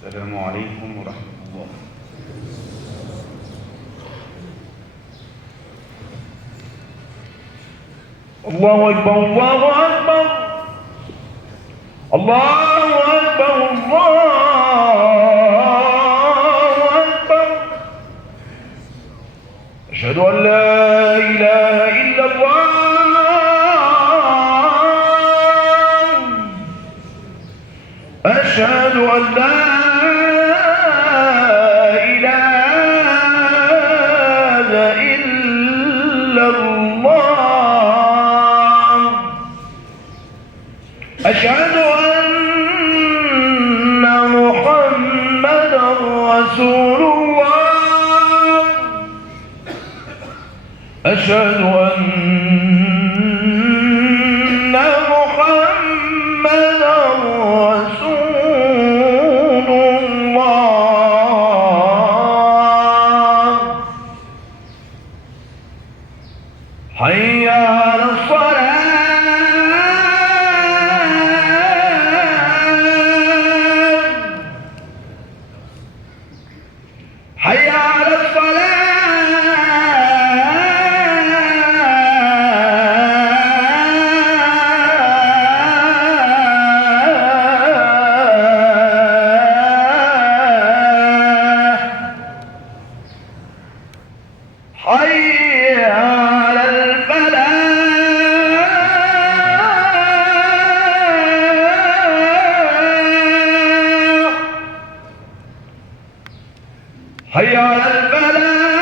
السلام عليكم ورحمة الله. الله أكبر الله أكبر الله أكبر الله أكبر. أشهد أن لا إله إلا الله. أشهد أن لا إله إلا الله. أشهد أن محمدا رسول الله. أشهد أن محمدا رسول الله. حي على الصلاة. حي على الصلاة. حي على الفلاح. حي على الفلاح.